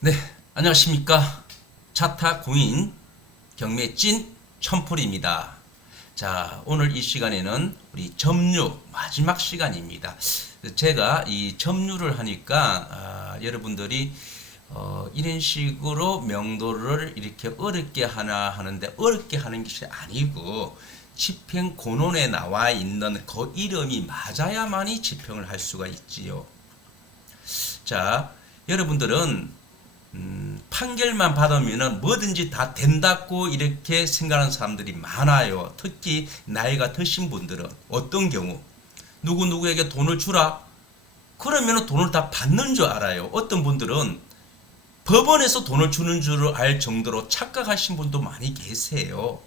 네, 안녕하십니까. 차타 공인 경매 찐 첨풀입니다. 자, 오늘 이 시간에는 우리 점유 마지막 시간입니다. 제가 이 점유를 하니까 여러분들이 이런 식으로 명도를 이렇게 어렵게 하나 하는데 어렵게 하는 것이 아니고 집행 권원에 나와 있는 그 이름이 맞아야만이 집행을 할 수가 있지요. 자, 여러분들은 판결만 받으면 뭐든지 다 된다고 이렇게 생각하는 사람들이 많아요. 특히 나이가 드신 분들은 어떤 경우 누구누구에게 돈을 주라 그러면 돈을 다 받는 줄 알아요. 어떤 분들은 법원에서 돈을 주는 줄 알 정도로 착각하신 분도 많이 계세요.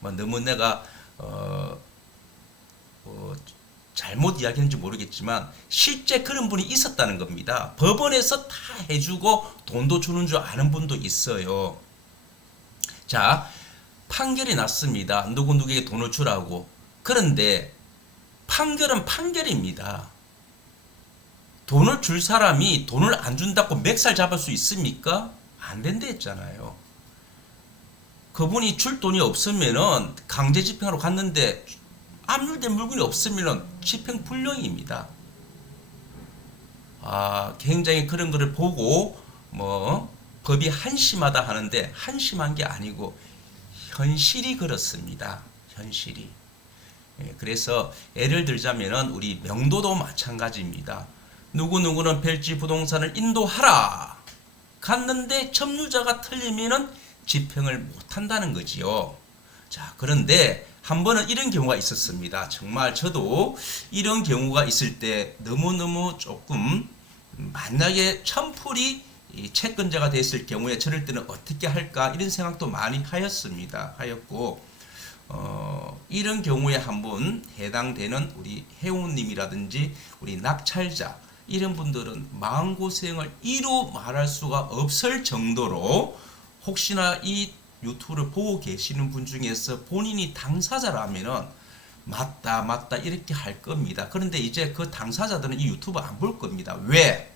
뭐 너무 내가 어, 잘못 이야기했는지 모르겠지만 실제 그런 분이 있었다는 겁니다. 법원에서 다 해주고 돈도 주는 줄 아는 분도 있어요. 자, 판결이 났습니다. 누구누구에게 돈을 주라고. 그런데 판결은 판결입니다. 돈을 줄 사람이 돈을 안 준다고 멱살 잡을 수 있습니까? 안 된다 했잖아요. 그분이 줄 돈이 없으면은 강제 집행하러 갔는데 압류된 물건이 없으면 집행 불능입니다. 굉장히 그런 거를 보고 뭐 법이 한심하다 하는데 한심한 게 아니고 현실이 그렇습니다. 현실이. 그래서 예를 들자면은 우리 명도도 마찬가지입니다. 누구누구는 별지 부동산을 인도하라. 갔는데 점유자가 틀리면은 집행을 못 한다는 거지요. 자, 그런데 한 번은 이런 경우가 있었습니다. 정말 저도 이런 경우가 있을 때 너무너무 조금 만약에 첨풀이 채권자가 됐을 경우에 저럴 때는 어떻게 할까 이런 생각도 많이 하였고 이런 경우에 한번 해당되는 우리 회원님이라든지 우리 낙찰자 이런 분들은 마음고생을 이루 말할 수가 없을 정도로 혹시나 이 유튜브를 보고 계시는 분 중에서 본인이 당사자라면은 맞다 이렇게 할 겁니다. 그런데 이제 그 당사자들은 이 유튜브 안 볼 겁니다. 왜?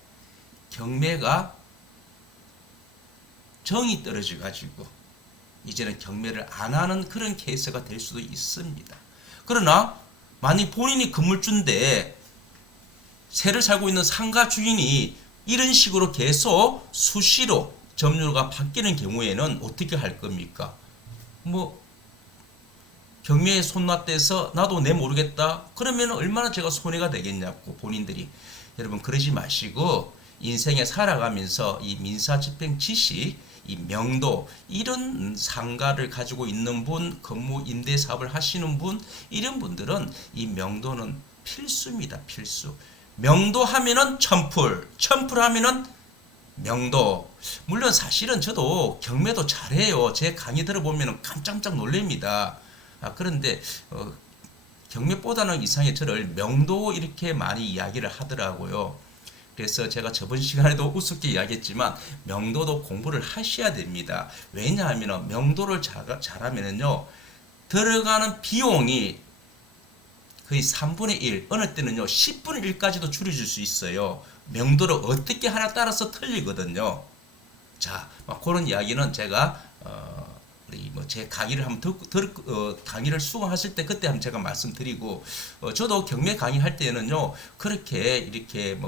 경매가 정이 떨어져 가지고 이제는 경매를 안 하는 그런 케이스가 될 수도 있습니다. 그러나 만약 본인이 건물주인데 세를 살고 있는 상가 주인이 이런 식으로 계속 수시로 점유가 바뀌는 경우에는 어떻게 할 겁니까? 뭐 경매에 손놨대서 나도 내 모르겠다. 그러면 얼마나 제가 손해가 되겠냐고 본인들이. 여러분 그러지 마시고 인생에 살아가면서 이 민사집행 지식, 이 명도 이런 상가를 가지고 있는 분, 건물 임대 사업을 하시는 분 이런 분들은 이 명도는 필수입니다. 필수. 명도 하면은 첨풀, 첨풀 하면은 명도. 물론 사실은 저도 경매도 잘해요. 제 강의 들어보면 깜짝깜짝 놀랍니다. 그런데 경매보다는 이상의 저를 명도 이렇게 많이 이야기를 하더라고요. 그래서 제가 저번 시간에도 우습게 이야기했지만 명도도 공부를 하셔야 됩니다. 왜냐하면 명도를 잘하면요 들어가는 비용이 거의 3분의 1, 어느 때는요 10분의 1까지도 줄여줄 수 있어요. 명도를 어떻게 하나 따라서 틀리거든요. 자, 그런 이야기는 제가 우리 제 강의를 한번 강의를 수강하실 때 그때 한번 제가 말씀드리고 저도 경매 강의할 때는요 그렇게 이렇게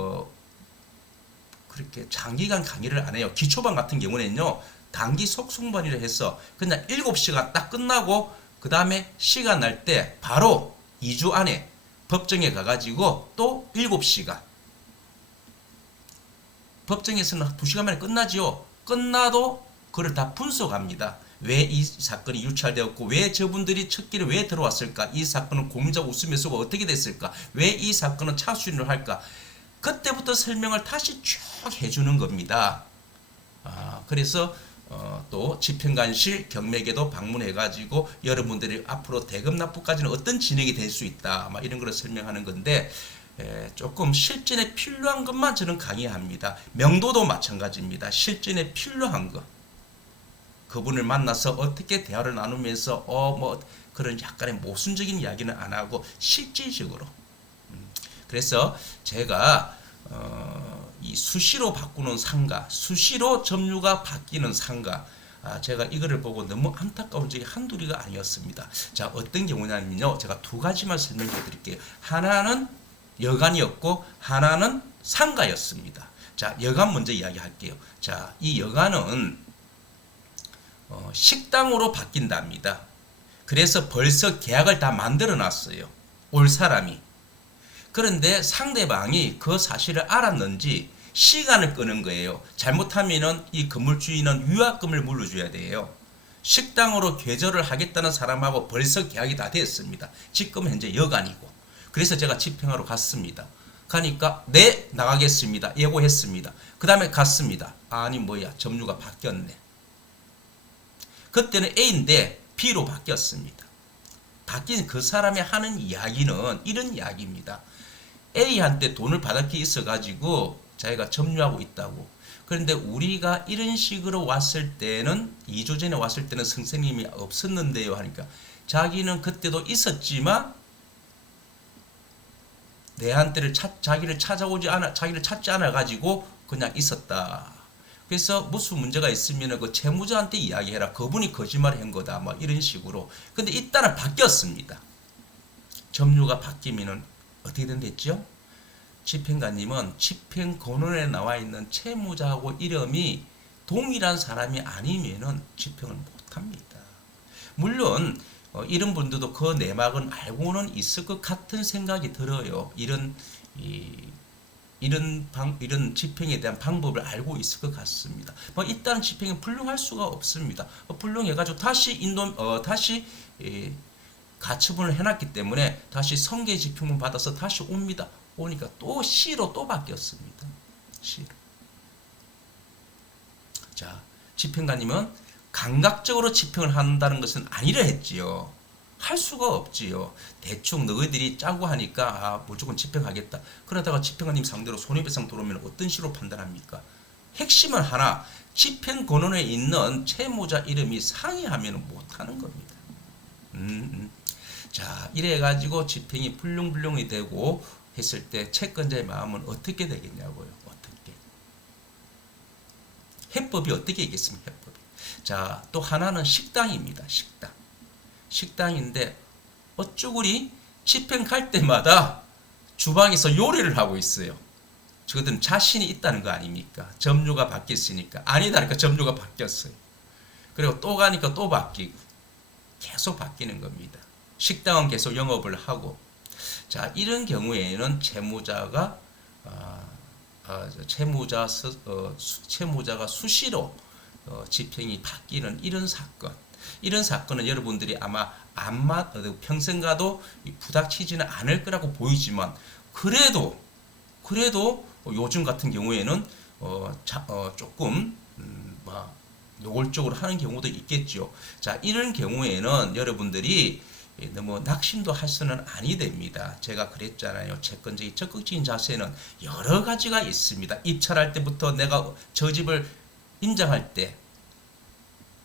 그렇게 장기간 강의를 안 해요. 기초반 같은 경우는요 단기 속승반이라 해서 그냥 7시간 딱 끝나고 그 다음에 시간 날 때 바로 2주 안에 법정에 가가지고 또 7시간 법정에서는 2시간 만에 끝나지요. 끝나도 그걸 다 분석합니다. 왜 이 사건이 유찰되었고 왜 저분들이 첫 길에 왜 들어왔을까? 이 사건은 공유자가 웃으며 쓰고 어떻게 됐을까? 왜 이 사건은 차수인을 할까? 그때부터 설명을 다시 쭉 해주는 겁니다. 그래서 또 집행관실 경매계도 방문해가지고 여러분들이 앞으로 대금 납부까지는 어떤 진행이 될 수 있다. 이런 걸 설명하는 건데 조금 실전에 필요한 것만 저는 강의합니다. 명도도 마찬가지입니다. 실전에 필요한 것. 그분을 만나서 어떻게 대화를 나누면서 그런 약간의 모순적인 이야기는 안 하고 실질적으로. 그래서 제가 이 수시로 바꾸는 상가, 수시로 점유가 바뀌는 상가. 제가 이거를 보고 너무 안타까운 적이 한둘이가 아니었습니다. 자, 어떤 경우냐면요. 제가 두 가지만 설명해 드릴게요. 하나는 여관이었고 하나는 상가였습니다. 자, 여관 먼저 이야기할게요. 자, 이 여관은 식당으로 바뀐답니다. 그래서 벌써 계약을 다 만들어 놨어요. 올 사람이. 그런데 상대방이 그 사실을 알았는지 시간을 끄는 거예요. 잘못하면은 이 건물주인은 위약금을 물어줘야 돼요. 식당으로 개조를 하겠다는 사람하고 벌써 계약이 다 됐습니다. 지금 현재 여간이고. 그래서 제가 집행하러 갔습니다. 가니까 네 나가겠습니다. 예고했습니다. 그 다음에 갔습니다. 아니 뭐야 점유가 바뀌었네. 그때는 A인데 B로 바뀌었습니다. 바뀐 그 사람이 하는 이야기는 이런 이야기입니다. A한테 돈을 받을 게 있어가지고 자기가 점유하고 있다고. 그런데 우리가 이런 식으로 왔을 때는 2조 전에 왔을 때는 선생님이 없었는데요 하니까 자기는 그때도 있었지만 자기를 찾지 않아 가지고 그냥 있었다. 그래서 무슨 문제가 있으면 그 채무자한테 이야기해라. 그분이 거짓말을 한 거다. 뭐 이런 식으로. 근데 일단은 바뀌었습니다. 점유가 바뀌면은 어떻게 된댔죠? 집행관님은 집행권원에 나와 있는 채무자하고 이름이 동일한 사람이 아니면은 집행을 못합니다. 물론 이런 분들도 그 내막은 알고는 있을 것 같은 생각이 들어요. 이런 집행에 대한 방법을 알고 있을 것 같습니다. 뭐 일단 집행이 불능할 수가 없습니다. 불능해가지고 다시 가처분을 해놨기 때문에 다시 성계 집행문 받아서 다시 옵니다. 오니까 또 C로 또 바뀌었습니다. C로. 자, 집행관님은 감각적으로 집행을 한다는 것은 아니라 했지요. 할 수가 없지요. 대충 너희들이 짜고 하니까 무조건 집행하겠다. 그러다가 집행관님 상대로 손해배상 들어오면 어떤 식으로 판단합니까? 핵심은 하나, 집행권원에 있는 채무자 이름이 상이하면 못하는 겁니다. 자, 이래가지고 집행이 불능불능이 되고 했을 때 채권자의 마음은 어떻게 되겠냐고요. 어떻게? 해법이 어떻게 있겠습니까? 해법이. 자, 또 하나는 식당입니다. 식당인데 어쭈구리 집행 갈 때마다 주방에서 요리를 하고 있어요. 저들은 자신이 있다는 거 아닙니까? 점유가 바뀌었으니까. 아니다니까 점유가 바뀌었어요. 그리고 또 가니까 또 바뀌고 계속 바뀌는 겁니다. 식당은 계속 영업을 하고. 자, 이런 경우에는 채무자가 수시로 집행이 바뀌는 이런 사건은 여러분들이 아마 평생 가도 부닥치지는 않을 거라고 보이지만 그래도 요즘 같은 경우에는 조금 노골적으로 하는 경우도 있겠죠. 자, 이런 경우에는 여러분들이 너무 낙심도 할 수는 아니 됩니다. 제가 그랬잖아요. 채권적인 적극적인 자세는 여러 가지가 있습니다. 입찰할 때부터 내가 저 집을 인정할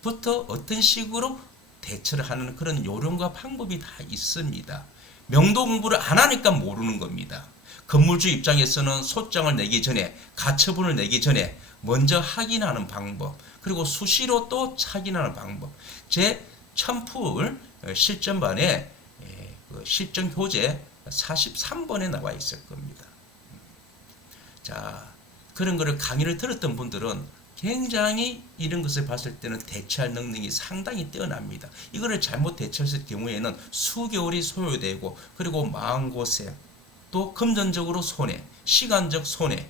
때부터 어떤 식으로 대처를 하는 그런 요령과 방법이 다 있습니다. 명도 공부를 안 하니까 모르는 겁니다. 건물주 입장에서는 소장을 내기 전에, 가처분을 내기 전에 먼저 확인하는 방법, 그리고 수시로 또 확인하는 방법. 제 첨풀 실전반에 실전 교재 43번에 나와 있을 겁니다. 자, 그런 거를 강의를 들었던 분들은 굉장히 이런 것을 봤을 때는 대처할 능력이 상당히 뛰어납니다. 이거를 잘못 대처했을 경우에는 수개월이 소요되고 그리고 마음고생, 또 금전적으로 손해, 시간적 손해,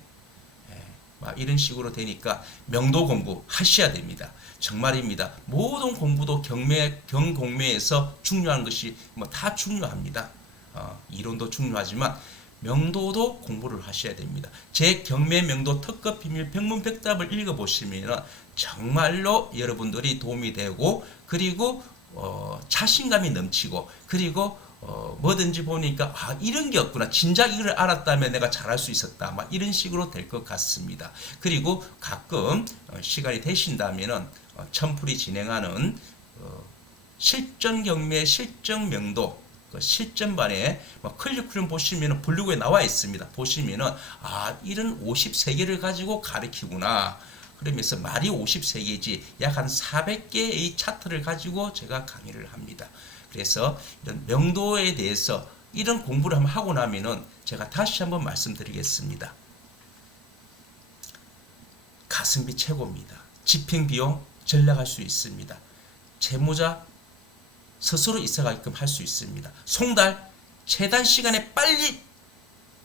이런 식으로 되니까 명도 공부 하셔야 됩니다. 정말입니다. 모든 공부도 경공매에서 중요한 것이 다 중요합니다. 이론도 중요하지만 명도도 공부를 하셔야 됩니다. 제 경매 명도 특급 비밀 병문백답을 읽어보시면 정말로 여러분들이 도움이 되고 그리고 자신감이 넘치고 그리고 뭐든지 보니까 이런 게 없구나. 진작 이걸 알았다면 내가 잘할 수 있었다. 이런 식으로 될 것 같습니다. 그리고 가끔 시간이 되신다면은 첨풀이 진행하는 실전 경매 실전 명도 그 실전반에 클리쿠럼 보시면은 블로그에 나와 있습니다. 보시면은 이런 53개를 가지고 가르치구나. 그러면서 말이 53개지 약 한 400개의 차트를 가지고 제가 강의를 합니다. 그래서 이런 명도에 대해서 이런 공부를 한번 하고 나면은 제가 다시 한번 말씀드리겠습니다. 가성비 최고입니다. 집행비용 절약할 수 있습니다. 채무자 스스로 이사가게끔 할 수 있습니다. 송달 최단 시간에 빨리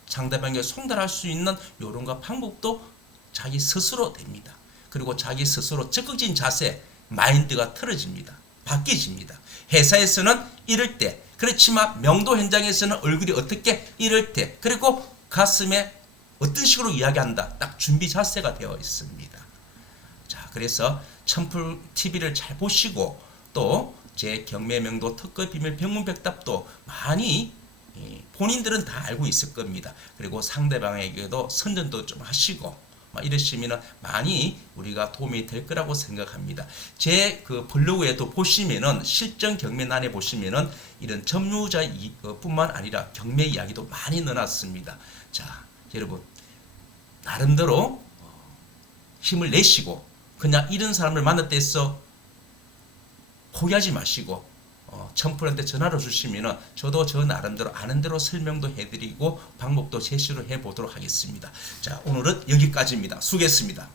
상대방에게 송달할 수 있는 요령과 방법도 자기 스스로 됩니다. 그리고 자기 스스로 적극적인 자세, 마인드가 틀어집니다. 바뀌집니다. 회사에서는 이럴 때, 그렇지만 명도 현장에서는 얼굴이 어떻게 이럴 때, 그리고 가슴에 어떤 식으로 이야기한다. 딱 준비 자세가 되어 있습니다. 자, 그래서 첨풀 TV를 잘 보시고 또 제 경매 명도 특급 비밀 병문백답도 많이 본인들은 다 알고 있을 겁니다. 그리고 상대방에게도 선전도 좀 하시고 이러시면은 많이 우리가 도움이 될 거라고 생각합니다. 제 그 블로그에도 보시면은 실전 경매란에 보시면은 이런 점유자 뿐만 아니라 경매 이야기도 많이 넣어놨습니다. 자, 여러분 나름대로 힘을 내시고 그냥 이런 사람을 만날 때 있어 포기하지 마시고 첨풀한테 전화를 주시면은 저도 저 나름대로 아는 대로 설명도 해드리고 방법도 제시로 해보도록 하겠습니다. 자, 오늘은 여기까지입니다. 수고했습니다.